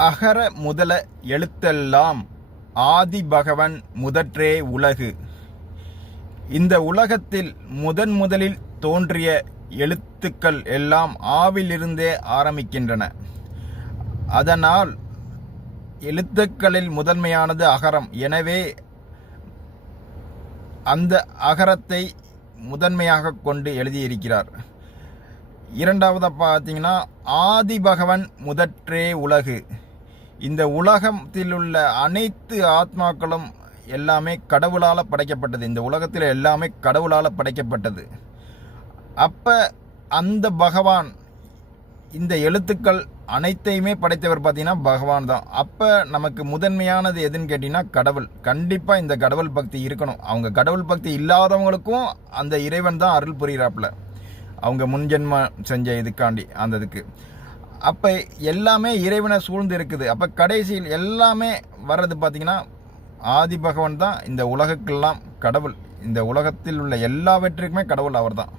அகர முதல எழுத்தெல்லாம் ஆதி பகவன் முதற்றே உலகு. இந்த உலகத்தில் முதலில் தோன்றிய எழுத்துக்கள் எல்லாம் ஆவிலிருந்தே ஆரம்பிக்கின்றன. அதனால் எழுத்துக்களில் முதன்மையானது அகரம். எனவே அந்த அகரத்தை முதன்மையாக கொண்டு எழுதியிருக்கிறார். இரண்டாவதாக பார்த்தீங்கன்னா, ஆதி பகவன் முதற்றே உலகு. இந்த உலகத்தில் உள்ள அனைத்து ஆத்மாக்களும் எல்லாமே கடவுளால் படைக்கப்பட்டது. இந்த உலகத்தில் எல்லாமே கடவுளால் படைக்கப்பட்டது. அப்போ அந்த பகவான் இந்த எழுத்துக்கள் அனைத்தையுமே படைத்தவர் பார்த்தீங்கன்னா பகவான் தான். அப்போ நமக்கு முதன்மையானது எதுன்னு கேட்டிங்கன்னா கடவுள். கண்டிப்பாக இந்த கடவுள் பக்தி இருக்கணும். அவங்க கடவுள் பக்தி இல்லாதவங்களுக்கும் அந்த இறைவன் தான் அருள் புரிகிறாப்புல, அவங்க முன்ஜென்மம் செஞ்ச இதுக்காண்டி அந்த இதுக்கு. அப்போ எல்லாமே இறைவனை சூழ்ந்து இருக்குது. அப்போ கடைசியில் எல்லாமே வர்றது பார்த்திங்கன்னா ஆதி பகவான் தான். இந்த உலகக்கெல்லாம் கடவுள். இந்த உலகத்தில் உள்ள எல்லாவற்றுக்குமே கடவுள் அவர் தான்.